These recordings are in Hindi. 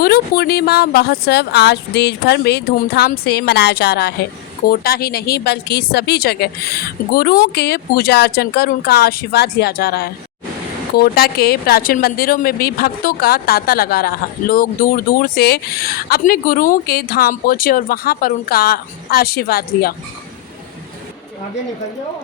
गुरु पूर्णिमा महोत्सव आज देश भर में धूमधाम से मनाया जा रहा है। कोटा ही नहीं बल्कि सभी जगह गुरुओं के पूजा अर्चन कर उनका आशीर्वाद लिया जा रहा है। कोटा के प्राचीन मंदिरों में भी भक्तों का तांता लगा रहा। लोग दूर दूर से अपने गुरुओं के धाम पहुंचे और वहां पर उनका आशीर्वाद लिया। आगे निकल जाओ।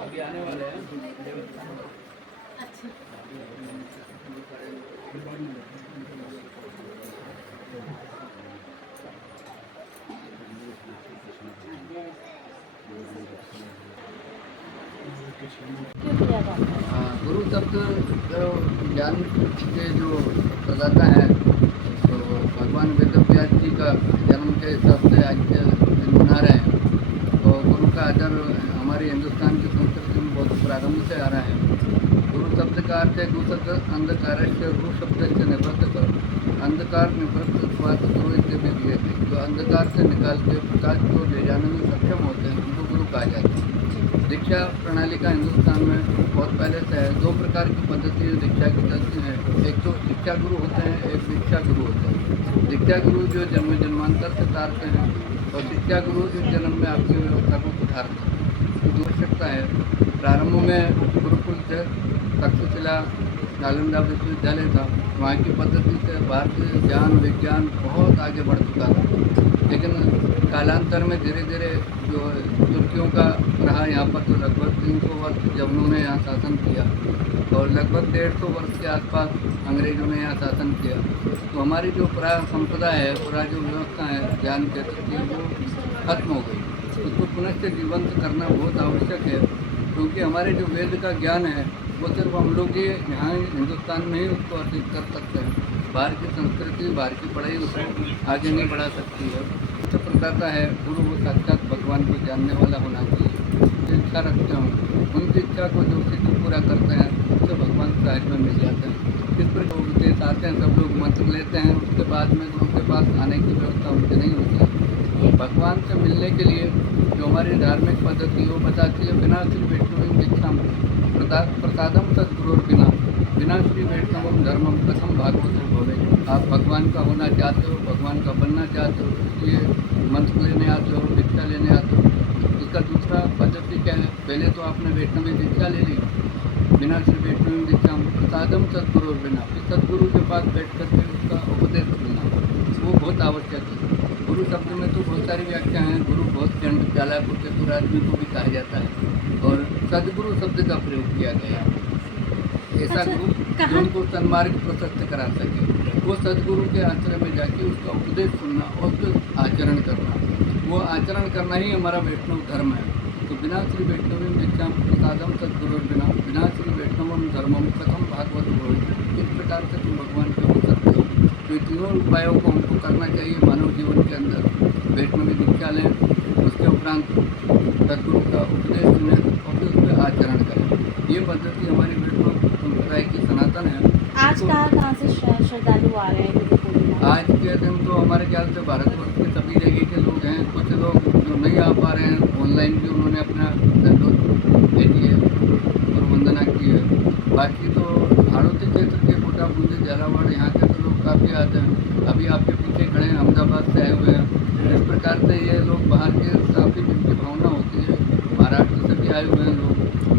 गुरु शब्द जो ज्ञान के जो प्रदाता है, तो भगवान वेदव्यास जी का जन्म के हिसाब से आज के दिन मना रहे हैं। तो गुरु का आदर हमारे हिंदुस्तान की संस्कृति में बहुत प्रारंभ से आ रहा है। गुरु शब्द का अर्थ है गुरु शब्द अंधकार से गुरु शब्द से निवृत्त कर अंधकार निवृत्त स्वास्थ्य गुरु के भी दिए थे। जो अंधकार से निकाल के प्रकाश को ले जाने में सक्षम होते हैं उनको गुरु कहा जाता है। दीक्षा प्रणाली का हिंदुस्तान में बहुत पहले से है। दो प्रकार की पद्धति दीक्षा की चलती है। एक तो शिक्षा गुरु होते हैं, एक दीक्षा गुरु होते हैं। दीक्षा गुरु जो जन्म जन्मांतर से तारते हैं और शिक्षा गुरु इस जन्म में आपकी व्यवस्था को सुधारते हैं। तो आवश्यकता है प्रारंभ में गुरुकुल थे, तक्षशिला नालंदा विश्वविद्यालय था। वहाँ की पद्धति से भारतीय ज्ञान विज्ञान बहुत आगे बढ़ चुका था, लेकिन कालांतर में धीरे धीरे जो तुर्कियों का रहा यहाँ पर, तो लगभग 300 वर्ष जब उन्होंने यहाँ शासन किया और लगभग 150 वर्ष के आसपास अंग्रेजों ने यहाँ शासन किया। तो हमारी जो पूरा संपदा है, पूरा जो व्यवस्था है ज्ञान क्षेत्र की, वो खत्म हो गई। उसको पुनः से जीवंत करना बहुत आवश्यक है, क्योंकि हमारे जो वेद का ज्ञान है वो सिर्फ हम लोग ही यहाँ हिंदुस्तान में ही उसको अर्जित कर सकते हैं। बाहर की संस्कृति, बाहर की पढ़ाई उसको आगे नहीं बढ़ा सकती है। तो प्रदाता है गुरु, वो साक्षात भगवान को जानने वाला होना चाहिए। जो इच्छा रखते हों उनकी इच्छा को जो सिद्ध पूरा करते हैं उससे भगवान साहिब में मिल जाते हैं। इस पर उपदेश आते हैं, सब लोग मंत्र लेते हैं, उसके बाद में गुरु के पास आने की व्यवस्था उनसे नहीं होती। भगवान से मिलने के लिए जो हमारी धार्मिक पद्धति वो बताती है, बिना श्री वैष्णव दीक्षा प्रसादम सदगुरु बिना श्री वैष्णव धर्मम कथम भागवत भवे। आप भगवान का होना चाहते हो, भगवान का बनना चाहते हो, इसलिए मंत्र लेने आते हो, दीक्षा लेने आते हो। इसका दूसरा पद्धति क्या है? पहले तो आपने वैष्णवी दीक्षा ले ली, बिना श्री वैष्णवी दीक्षा प्रसादम सदगुरु बिना, फिर सदगुरु के पास बैठ करके उसका उपदेश सुनना, वो बहुत आवश्यक है। गुरु शब्द में तो बहुत सारी व्याख्या हैं। गुरु बहुत चंड चालाक चतुर आदमी को भी कहा जाता है, और सदगुरु शब्द का प्रयोग किया गया है। ऐसा गुरु जो उनको सन्मार्ग प्रशस्त करा सके, वो सदगुरु के आश्रय में जाके उसका उपदेश सुनना और उसका आचरण करना, वो आचरण करना ही हमारा वैष्णव धर्म है। तो बिना श्री वैष्णव दीक्षा प्रसादम सदगुरु बिना श्री वैष्णव धर्मम कथम भागवत भवे। इस प्रकार से तुम भगवान के हो सकते हो। तो तीनों उपायों को हमको करना चाहिए मानव जीवन के अंदर। वैष्णवी दीक्षा लें, उसके उपरांत सदगुरु का उपदेश सुनें और फिर उसमें आचरण करें। ये पद्धति हमारी वैष्णव संप्रदाय की सनातन है। आज कहाँ से श्रद्धालु आ रहे हैं? आज के दिन तो हमारे ख्याल से भारतवर्ष के सभी जगह के लोग हैं। कुछ लोग जो नहीं आ पा रहे हैं, ऑनलाइन भी उन्होंने अपना दंडोत दे दिए और वंदना की है। बाकी तो हाड़ौती क्षेत्र के कोटा बूंदी झालावाड़ यहाँ के तो लोग काफ़ी आते हैं। अभी आपके पीछे खड़े हैं, अहमदाबाद से आए हुए हैं। इस प्रकार से ये लोग बाहर के काफ़ी जिनकी भावना होती है, महाराष्ट्र से भी आए हुए हैं लोग,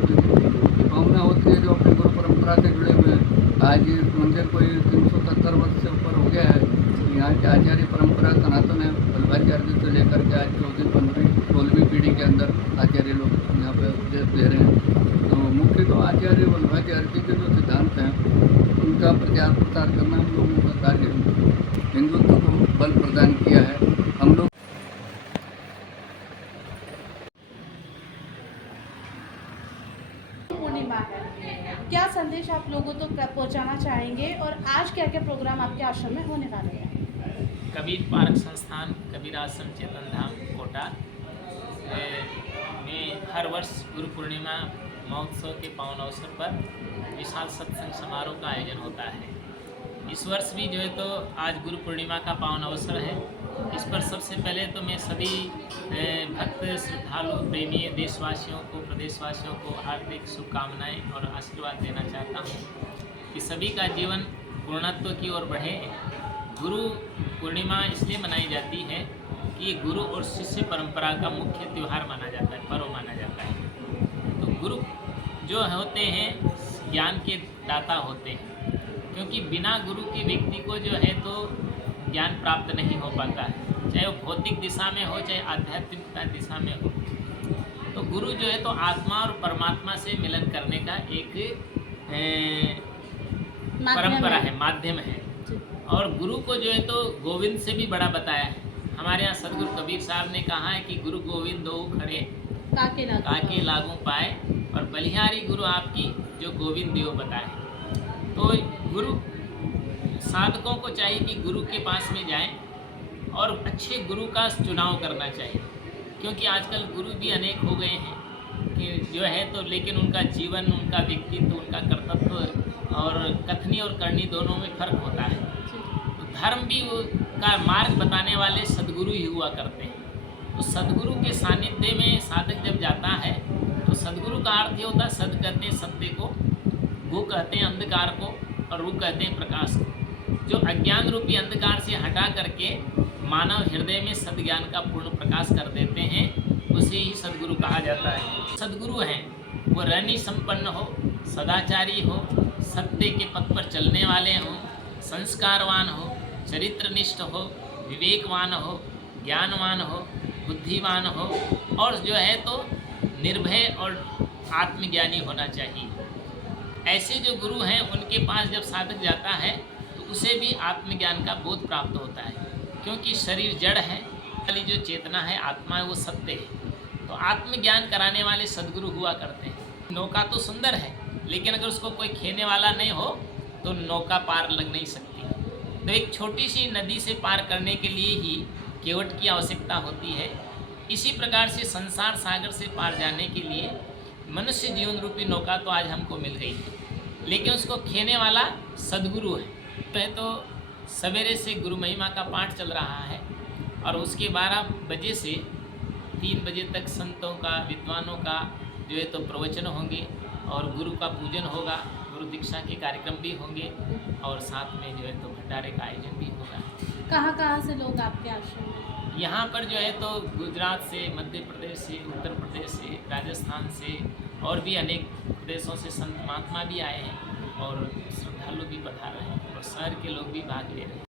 जिनकी भावना होती है, जो अपनी गुरु परंपरा से जुड़े हुए हैं। आज इस मंदिर को 370 वर्ष से ऊपर हो गया है। यहाँ की आचार्य परंपरा सनातन है। वल्लभाचार्य से लेकर के आज 14वीं 15वीं 16वीं पीढ़ी के अंदर आचार्य लोग यहाँ पर उपदेश दे रहे हैं। तो मुख्य तो आचार्य वल्लभाचार्य जी के जो सिद्धांत हैं उनका प्रचार प्रसार करना हम लोगों का कार्य है। हिंदुत्व को बल प्रदान किया है हम लोग। पूर्णिमा है, क्या संदेश आप लोगों तक पहुंचाना चाहेंगे और आज क्या क्या प्रोग्राम आपके आश्रम में होने वाले हैं? कबीर पार्क संस्थान कबीर आश्रम चेतन धाम कोटा में हर वर्ष गुरु पूर्णिमा महोत्सव के पावन अवसर पर विशाल सत्संग समारोह का आयोजन होता है। इस वर्ष भी जो है तो आज गुरु पूर्णिमा का पावन अवसर है। इस पर सबसे पहले तो मैं सभी भक्त श्रद्धालु प्रेमी देशवासियों को, प्रदेशवासियों को हार्दिक शुभकामनाएं और आशीर्वाद देना चाहता हूं कि सभी का जीवन पूर्णत्व की ओर बढ़े। गुरु पूर्णिमा इसलिए मनाई जाती है कि गुरु और शिष्य परंपरा का मुख्य त्यौहार माना जाता है, पर्व माना जाता है। तो गुरु जो होते हैं ज्ञान के दाता होते हैं, क्योंकि बिना गुरु के व्यक्ति को जो है तो ज्ञान प्राप्त नहीं हो पाता है, चाहे वो भौतिक दिशा में हो चाहे आध्यात्मिक दिशा में हो। तो गुरु जो है तो आत्मा और परमात्मा से मिलन करने का एक परंपरा है, माध्यम है। और गुरु को जो है तो गोविंद से भी बड़ा बताया है। हमारे यहाँ सदगुरु कबीर साहब ने कहा है कि गुरु गोविंद दो खड़े काके लागू पाए, और बलिहारी गुरु आपकी जो गोविंद देव बताए। तो गुरु साधकों को चाहिए कि गुरु के पास में जाएं और अच्छे गुरु का चुनाव करना चाहिए, क्योंकि आजकल गुरु भी अनेक हो गए हैं कि जो है तो, लेकिन उनका जीवन, उनका व्यक्तित्व, उनका कर्तव्य और कथनी और करनी दोनों में फर्क होता है। तो धर्म भी का मार्ग बताने वाले सदगुरु ही हुआ करते हैं। तो सदगुरु के सानिध्य में साधक जब जाता है तो सदगुरु का अर्थ ये होता है, सद कहते हैं सत्य को, गु कहते हैं अंधकार को, और रु कहते हैं प्रकाश को। जो अज्ञान रूपी अंधकार से हटा करके मानव हृदय में सद्ज्ञान का पूर्ण प्रकाश कर देते हैं, उसे ही सदगुरु कहा जाता है। सदगुरु हैं वो रैनी संपन्न हो, सदाचारी हो, सत्य के पथ पर चलने वाले हों, संस्कारवान हो, चरित्रनिष्ठ हो, विवेकवान हो, ज्ञानवान हो, बुद्धिमान हो, और जो है तो निर्भय और आत्मज्ञानी होना चाहिए। ऐसे जो गुरु हैं उनके पास जब साधक जाता है तो उसे भी आत्मज्ञान का बोध प्राप्त होता है, क्योंकि शरीर जड़ है, वाली जो चेतना है, आत्मा है, वो सत्य है। तो आत्मज्ञान कराने वाले सदगुरु हुआ करते हैं। नौका तो सुंदर है, लेकिन अगर उसको कोई खेने वाला नहीं हो तो नौका पार लग नहीं सकती। तो एक छोटी सी नदी से पार करने के लिए ही केवट की आवश्यकता होती है। इसी प्रकार से संसार सागर से पार जाने के लिए मनुष्य जीवन रूपी नौका तो आज हमको मिल गई है, लेकिन उसको खेने वाला सदगुरु है। तो सवेरे से गुरु महिमा का पाठ चल रहा है, और उसके 12 बजे से 3 बजे तक संतों का, विद्वानों का जो है तो प्रवचन होंगे, और गुरु का पूजन होगा, गुरु दीक्षा के कार्यक्रम भी होंगे, और साथ में जो है तो भंडारे का आयोजन भी होगा। कहाँ से लोग आपके आश्रम में? यहाँ पर जो है तो गुजरात से, मध्य प्रदेश से, उत्तर प्रदेश से, राजस्थान से और भी अनेक प्रदेशों से संत महात्मा भी आए हैं, और श्रद्धालु भी पधार रहे हैं, और शहर के लोग भी भाग ले रहे हैं।